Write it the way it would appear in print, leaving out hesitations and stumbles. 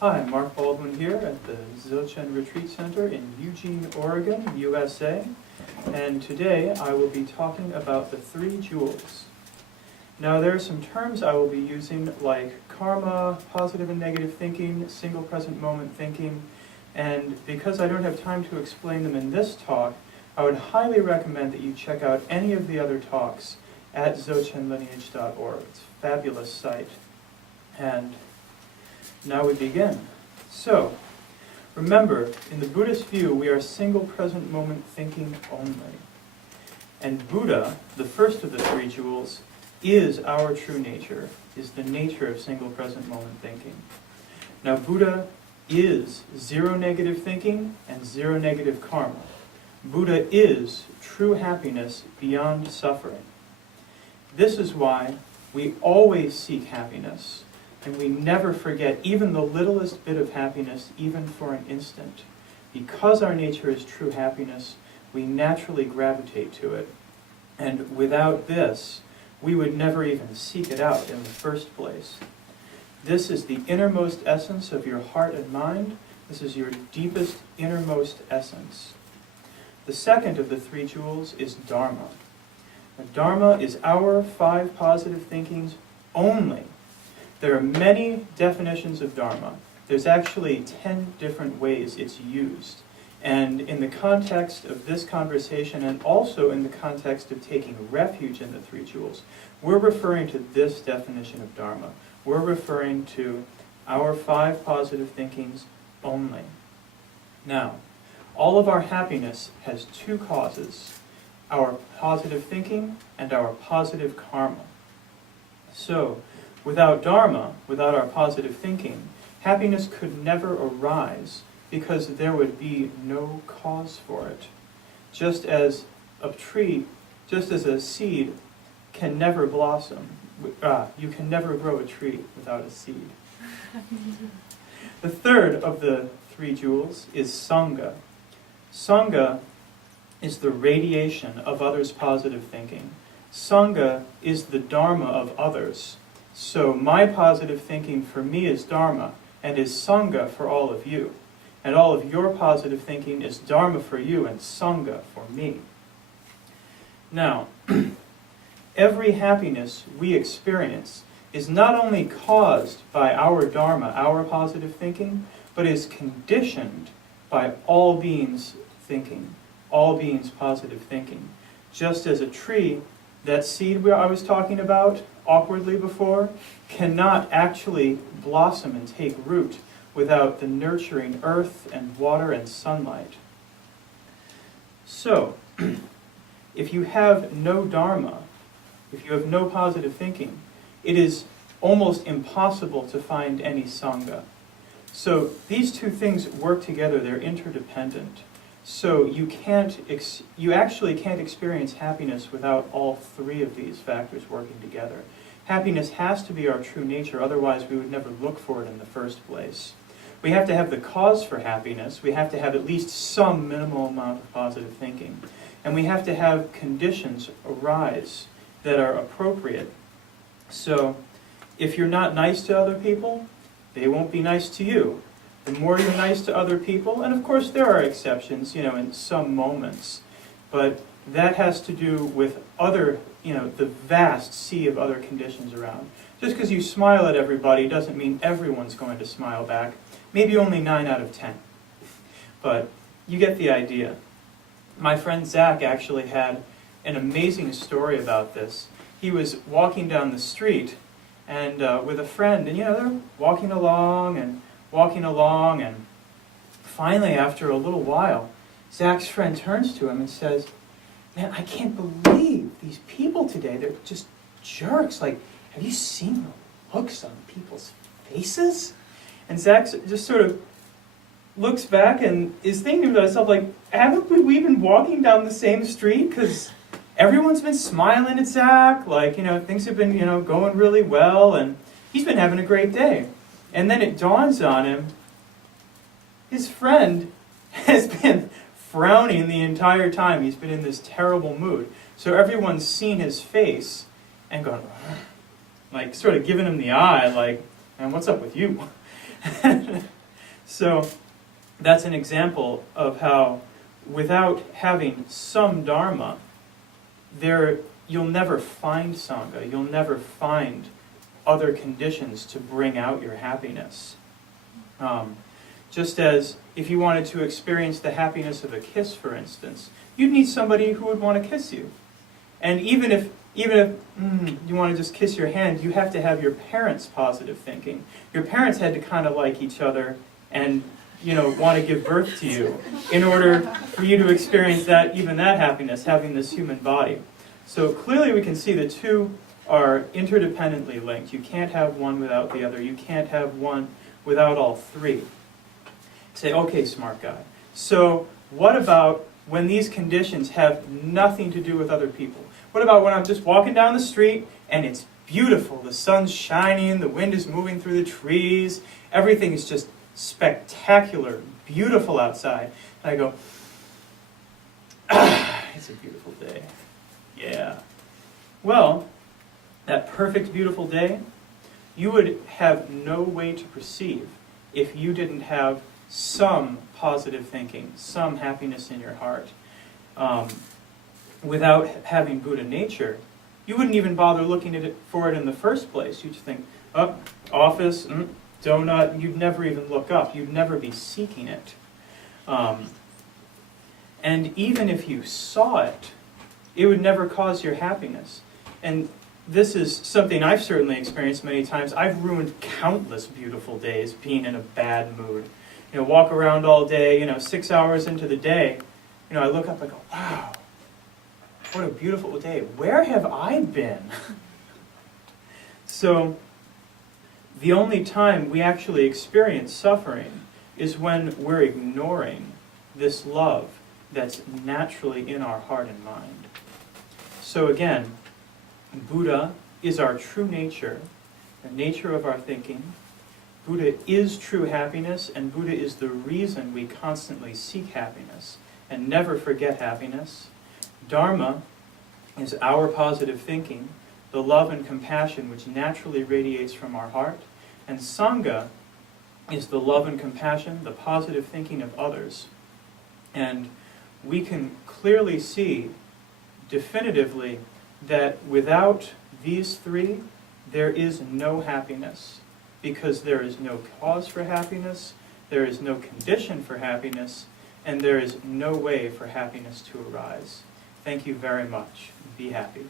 Hi, Mark Baldwin here at the Dzogchen Retreat Center in Eugene, Oregon, USA. And today I will be talking about the three jewels. Now there are some terms I will be using like karma, positive and negative thinking, single present moment thinking, and because I don't have time to explain them in this talk, I would highly recommend that you check out any of the other talks at dzogchenlineage.org. It's a fabulous site. And now we begin. So, remember, in the Buddhist view, we are single present moment thinking only. And Buddha, the first of the three jewels, is our true nature, is the nature of single present moment thinking. Now, Buddha is zero negative thinking and zero negative karma. Buddha is true happiness beyond suffering. This is why we always seek happiness. And we never forget even the littlest bit of happiness, even for an instant. Because our nature is true happiness, we naturally gravitate to it. And without this, we would never even seek it out in the first place. This is the innermost essence of your heart and mind. This is your deepest, innermost essence. The second of the three jewels is Dharma. Now, Dharma is our 5 positive thinkings only. There are many definitions of Dharma. There's actually 10 different ways it's used. And in the context of this conversation, and also in the context of taking refuge in the three jewels, we're referring to this definition of Dharma. We're referring to our 5 positive thinkings only. Now, all of our happiness has 2 causes: our positive thinking and our positive karma. So, without Dharma, without our positive thinking, happiness could never arise because there would be no cause for it. Just as a seed can never blossom, you can never grow a tree without a seed. The third of the three jewels is Sangha. Sangha is the radiation of others' positive thinking. Sangha is the Dharma of others. So my positive thinking for me is Dharma, and is Sangha for all of you. And all of your positive thinking is Dharma for you and Sangha for me. Now, every happiness we experience is not only caused by our Dharma, our positive thinking, but is conditioned by all beings' thinking, all beings' positive thinking. Just as a tree, that seed I was talking about awkwardly before, cannot actually blossom and take root without the nurturing earth and water and sunlight. So, if you have no Dharma, if you have no positive thinking, it is almost impossible to find any Sangha. So these two things work together, they're interdependent. So you actually can't experience happiness without all 3 of these factors working together. Happiness has to be our true nature, otherwise we would never look for it in the first place. We have to have the cause for happiness. We have to have at least some minimal amount of positive thinking. And we have to have conditions arise that are appropriate. So if you're not nice to other people, they won't be nice to you. The more you're nice to other people, and of course there are exceptions, in some moments, but that has to do with other, the vast sea of other conditions around. Just because you smile at everybody doesn't mean everyone's going to smile back. Maybe only 9 out of 10. But you get the idea. My friend Zach actually had an amazing story about this. He was walking down the street and with a friend, and they're walking along, and finally, after a little while, Zach's friend turns to him and says, "Man, I can't believe these people today. They're just jerks. Like, have you seen the looks on people's faces?" And Zach just sort of looks back and is thinking to himself, like, haven't we been walking down the same street? Because everyone's been smiling at Zach. Like, things have been, going really well, and he's been having a great day. And then it dawns on him, his friend has been frowning the entire time. He's been in this terrible mood. So everyone's seen his face and gone, like, sort of giving him the eye, like, "Man, what's up with you?" So that's an example of how without having some Dharma, you'll never find Sangha, you'll never find other conditions to bring out your happiness. Just as if you wanted to experience the happiness of a kiss, for instance, you'd need somebody who would want to kiss you. And even if you want to just kiss your hand, you have to have your parents' positive thinking. Your parents had to kind of like each other and want to give birth to you in order for you to experience that happiness, having this human body. So clearly we can see the two are interdependently linked. You can't have one without the other. You can't have one without all three. Say, okay, smart guy. So what about when these conditions have nothing to do with other people? What about when I'm just walking down the street and it's beautiful, the sun's shining, the wind is moving through the trees, everything is just spectacular, beautiful outside. And I go, it's a beautiful day. Yeah. Well, that perfect, beautiful day, you would have no way to perceive if you didn't have some positive thinking, some happiness in your heart. Without having Buddha nature, you wouldn't even bother looking for it in the first place. You'd just think, office, donut, you'd never even look up. You'd never be seeking it. And even if you saw it, it would never cause your happiness. And this is something I've certainly experienced many times. I've ruined countless beautiful days being in a bad mood. Walk around all day, 6 hours into the day, I look up and go, wow, what a beautiful day. Where have I been? So the only time we actually experience suffering is when we're ignoring this love that's naturally in our heart and mind. So again, Buddha is our true nature, the nature of our thinking. Buddha is true happiness, and Buddha is the reason we constantly seek happiness and never forget happiness. Dharma is our positive thinking, the love and compassion which naturally radiates from our heart. And Sangha is the love and compassion, the positive thinking of others. And we can clearly see definitively that without these three, there is no happiness, because there is no cause for happiness, there is no condition for happiness, and there is no way for happiness to arise. Thank you very much. Be happy.